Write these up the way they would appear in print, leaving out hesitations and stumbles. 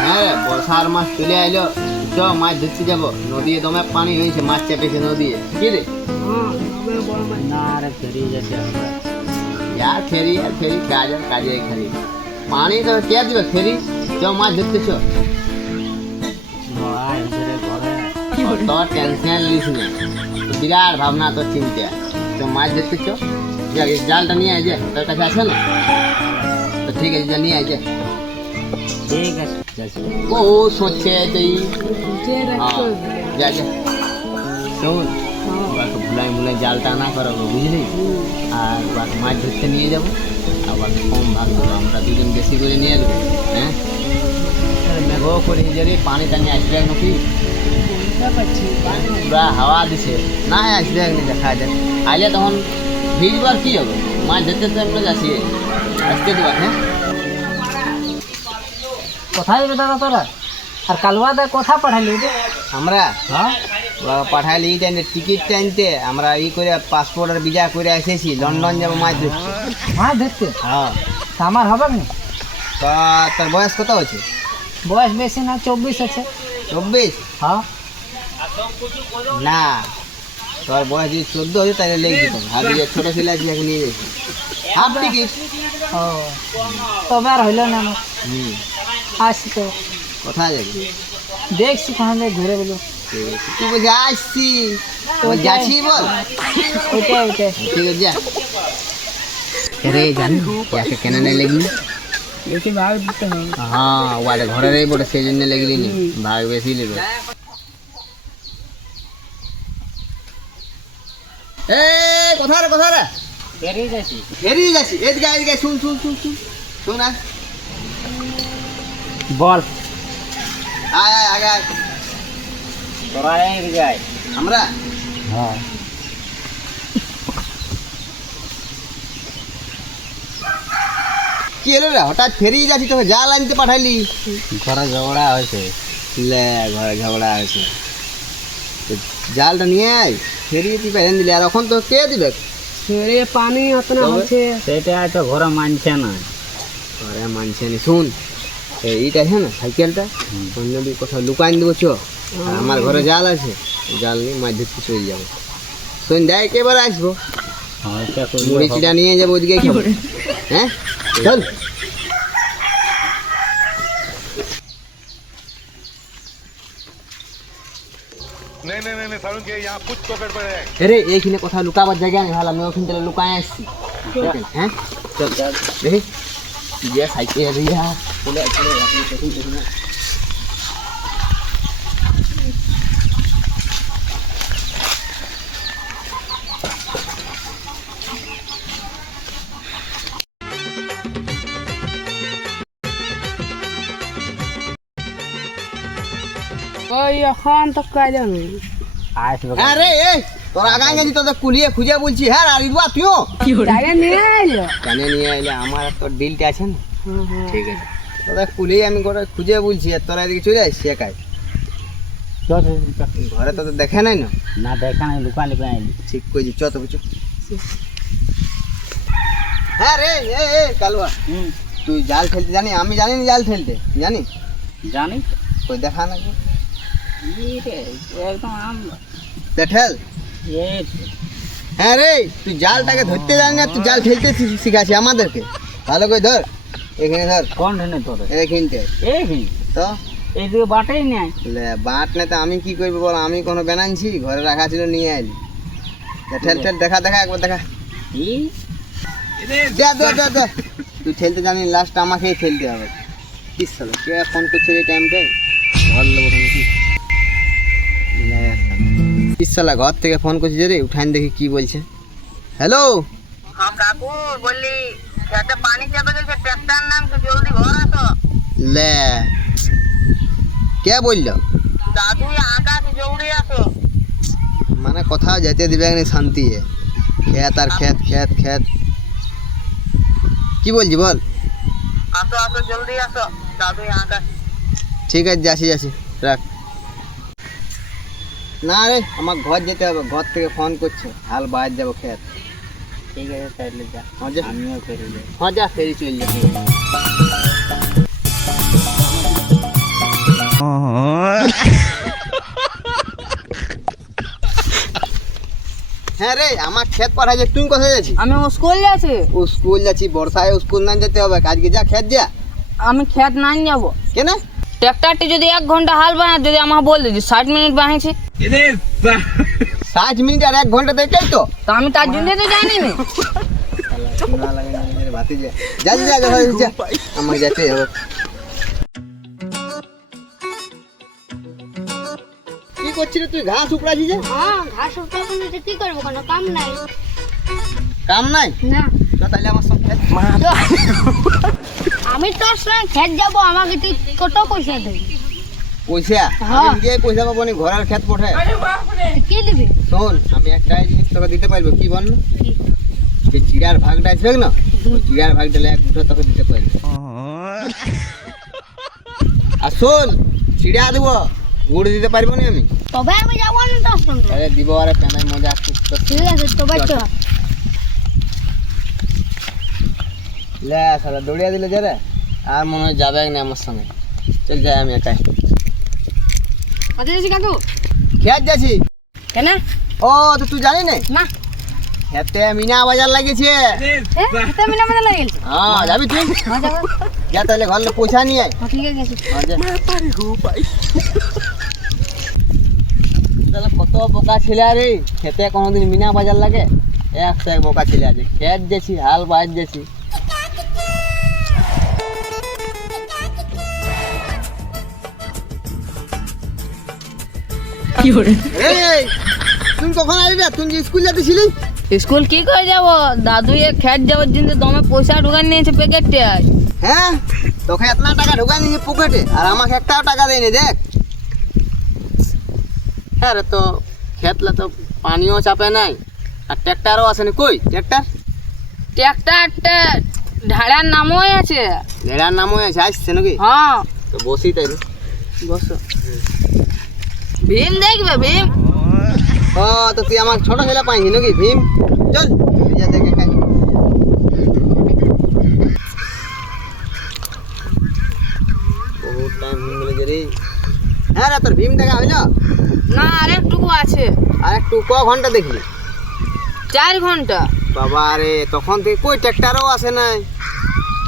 হ্যাঁ রে, বর্ষার মাস চলে আইলো, চ মাছ ধরতে যাবো। নদী দমে পানি হয়েছে, মাছ চেপেছে নদী। কি রে? না রে ফেরি যাচ্ছে আমরা। यार फेरी काजे खाली पानी तो क्या दिबे फेरी च माछ धरते च নয় ঘরে ঘরে तो टेंशन लिस ने बिराट भावना तो चिंता तो माछ धरते च जा जालटा নিয়ে আয় যে তোর কাছে আছে না তো ঠিক আছে যা নিয়ে আয় যে ঠিক আছে যাচ্ছি। ও सोचे তুই যা যা শোন বাস ভুলাই জালটা না করাবো বুঝলি আর বাস মাছ ধরতে নিয়ে যাবো আবার কম ভাগ দেবো আমরা দুজন বেশি করে নিয়ে আসবো হ্যাঁ মেঘও করে যে পানি টানি আসবে নাকি পুরা হাওয়া দিছে না আসবে একদিন দেখা যাক আইলে তখন ভিড়বার কি হবে মাছ ধরতে তো আমরা যাচ্ছি আসতে দেবা হ্যাঁ কোথায় যাবে দাদা তোরা আর কালুয়া দা কথা পাঠালি রে আমরা হ্যাঁ পাঠাইলে এই টাইমে টিকিট টাইনতে আমরা ই করে পাসপোর্ট আর ভিসা করে এসেছি লন্ডন যাবো মাছ ধরতে মাছ দেখতে হ্যাঁ আমার হবে না তা তোর বয়স কত আছে বয়স বেশি না 24 আছে 24 হ্যাঁ না তোর বয়স যদি 14 হতো তাহলে লেগে যেতাম আর যে ছোট ছেলে আছে এখন নিয়ে গেছি হাফ টিকিট ও তবে আর হইল না আমার। হুম আসছি তো কোথায় যাবি দেখছি কোন ঘুরে বলো তুই বলছি আসছি তো যাচ্ছি বল ওইটাই ঠিক আছে যা রে জানি ইয়াকে কেন নাই লাগলি বেশি ভাগ দিতে হবে হ্যাঁ ওয়ালে ঘরে রে বড় সেই জন্য লাগলি নি ভাগ বেশি নেবে এ কোথায় রে বেরিয়ে যাচ্ছি বেরিয়ে যাচ্ছি এদিকে শুন শোন আর বল আয় আগে আয় তোরা এদিকে আয় আমরা হ্যাঁ কি এলো রে হঠাৎ ফেরিয়ে যাচ্ছি তোকে জাল আনতে পাঠাইলি ঘরে ঝগড়া হয়েছে লে ঘরে ঝগড়া হয়েছে তো জালটা নিয়ে আয় ফেরিয়ে তুই পেরেন দিলি আর এখন তো কে দিবে পানি অতনা হচ্ছে সেটা তো ঘরে মানছে না ঘরে মানছে নি শুন এইটা আছে না সাইকেলটা অন্য দিকে কোথাও লুকাই দেবো চ আর আমার ঘরে জাল আছে জাল নিয়ে মাছ ধরতে চলে যাবো শোন দেয় একেবারে আসবো মুড়ি চিটা নিয়ে যাবো ওদিকে খাবো হ্যাঁ চল नहीं सारुण के यहाँ कुछ तो गड़बड़ है। আরে এইখানে কোথাও লুকাবার জায়গা নেই ভালো আমি ওখান থেকে লুকায় আসছি হ্যাঁ চল দেখি যে সাইকেল রিয়া চলে চলে ওই এখন তো কাইলো না আসবে আরে এই তোর আগায় গেছি তোদের কুলিয়ে খুঁজে বলছি হ্যাঁ আর ইবা তুইও জায়গা নিয়ে আইলো কানে নিয়ে এলে আমার তো ডিলটা আছে না ঠিক আছে তোদের কুলিয়ে আমি গোটা খুঁজে বলছি আর তোরা এদিকে চলে আসছি একাই ঘরে তোদের দেখে নাই না না দেখা নাই লুকা আইলি ঠিক কইছি চ তো বুঝছো হ্যাঁ রে এ কালুয়া তুই জাল ফেলতে জানি আমি জানি না জাল ফেলতে জানি জানি কই দেখা না একদম আম ঠেল হ্যাঁ রে তুই জালটাকে ধরতে জানি না তুই জাল ফেলতে শিখাচ্ছি আমাদেরকে ভালো করে ধর এখানে ধর কোন ঢেনে তোর এইখানতে এই তো এইদিকে বাটেই নাই বাট না তো আমি কি করবো বল আমি কোনো বানাচ্ছি ঘরে রাখা ছিল নিয়ে আইলি ঠেল দেখা একবার দেখা দে তুই ঠেলতে জানি লাস্ট আমাকেই ঠেলতে হবে কি সালে কে ফোন করছে এই টাইমটায় ঘর লোক নাকি সালা ঘর থেকে ফোন করছি যে রে উঠান দেখি কি বলছে হ্যালো हम काकू बोली যাতে পানি চাপে গেছে ট্রাক্টর নাম তো জলদি ঘর আসো লে কে বললো দাদু আকাশ জলদি আসো মানে কোথাও যেতে দিবে না শান্তি খেত আর খেত কি বলছি বল আসো জলদি আসো দাদু আকাশ ঠিক আছে যাচ্ছি রাখ না রে আমার ঘর যেতে হবে ঘর থেকে ফোন করছে হাল বাইরে যাবো খেত ঠিক আছে তাহলে যা আমিও ফেরি যাই হ্যাঁ যা ফেরি চলে যাবো হ্যাঁ রে আমার ক্ষেত পাঠাচ্ছে, তুই কোথায় যাচ্ছিস? আমি স্কুল যাচ্ছি। ও স্কুল যাচ্ছি, বর্ষায় স্কুল না যেতে হবে, আজকে যা ক্ষেত যা। আমি খেত নাই যাব। কেন? ট্র্যাক্টরটি যদি 1 ঘন্টা হাল বানায়, যদি আমাকে বল দিছি 60 মিনিট বানাইছে, 60 মিনিট আর 1 ঘন্টা দেখেই তো। তো আমি তার জন্য তো জানি না। যা যা যা যা, আমার যেতে হবে। কি করছিস তুই? ঘাস উপড়াছিস যে? হ্যাঁ, ঘাস উঠাবো না তো কি করবো, কোনো কাম নাই। কাম নাই না, তো তাহলে আমার সঙ্গে আমি তোর সঙ্গে খেত যাবো, আমাকে তুই কত পয়সা দিবি? পয়সা? হ্যাঁ। আমি যে পয়সা পাবো নি, ঘরের ক্ষেত পঠে। তুই কি দিবি? শোন, আমি একটাই জিনিস তোকে দিতে পারবো, কি বল না? যে চিড়ার ভাগটা আছে না, ওই চিড়ার ভাগটা 1 মুঠো তোকে দিতে পারবো। আর শোন, চিড়া দেবো, গুড় দিতে পারবো না আমি। তবে আমি যাবো না তোর সঙ্গে। আরে দিব, আরে প্যানের মজা আসছে। ঠিক আছে, তবে চল। লে সালা দৌড়িয়া দিলে যে রে, আর মনে হয় যাবে না আমার সঙ্গে। চল যাই আমি একাই। কোথায় যাচ্ছি কাকু? খেত যাচ্ছি। কেন? ও তো তুই জানি না? না। খেতে মিনা বাজার লাগিয়েছে। খেতে মিনা মিনা লাগে গেছে। হ্যাঁ যাবি তুই? হ্যাঁ যাবো। যা তাহলে ঘরে পয়সা নিয়ে আয়। হ্যাঁ, ঠিক আছে। হ্যাঁ, যা। তাহলে কত বোকা ছেলে রে, খেতে কোনোদিন মিনা বাজার লাগে? 1 বোকা ছেলে আছে। খেত যাচ্ছি, হাল বাজ যাচ্ছি। কি করে? এই তুই কখন আলি রে? তুই যে স্কুল যেতেছিলি? স্কুল কি করে যাব? দাদু খেত যাওয়ার জন্য দমে পয়সা ঢুকান নিয়েছে প্যাকেটে। হ্যাঁ, তোকে এতনা টাকা ঢুকাই নিয়েছি পকেটে, আর আমাকে একটাও টাকা দেয়নি। দেখ, হ্যাঁ রে, তো খেতলে তো পানিও চাপে নাই, আর ট্র্যাক্টারও আসেনি। কই ট্র্যাক্টার? ট্র্যাক্টরটা ঢাড়ার নামও আছে। ভেড়ার নামও আছে, আসছে নাকি? হ্যাঁ, তো বসি তাইলে। বসো। ভীম দেখবে, ভীম। ও তো তুই আমার ছোট ছেলে পাইনি নাকি ভীম? চল যা দেখে খাই। বহুত টাইম হয়ে গেল যে রে। হ্যাঁ রে, তোর ভীম দেখা হইল? না, আরেকটুকু আছে। আর একটু ঘন্টা দেখলি? 4 ঘন্টা। বাবা রে, তখন থেকে কই ট্র্যাক্টারও আসে নাই।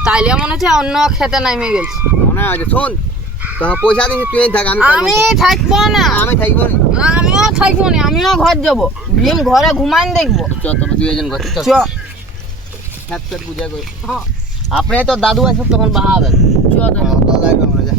তাইলে মনে হচ্ছে অন্য খেতে নামে গেছে। মনে হয় যে, শোন তোকে পয়সা দিচ্ছি, তুই থাক, আমি পারবো আমি না। থাকবো না। আমি থাকবো না। না, আমিও থাকবো না, আমিও ঘর যাবো। ভীম ঘরে ঘুমাইন দেখবো। চ তবে 2 জন ঘর চ। চ। হাত পূজা করি। হ্যাঁ, আপনি তো দাদু আসবে তখন বাহা হবে। চ দাদা। তো যাইবো আমরা, যা।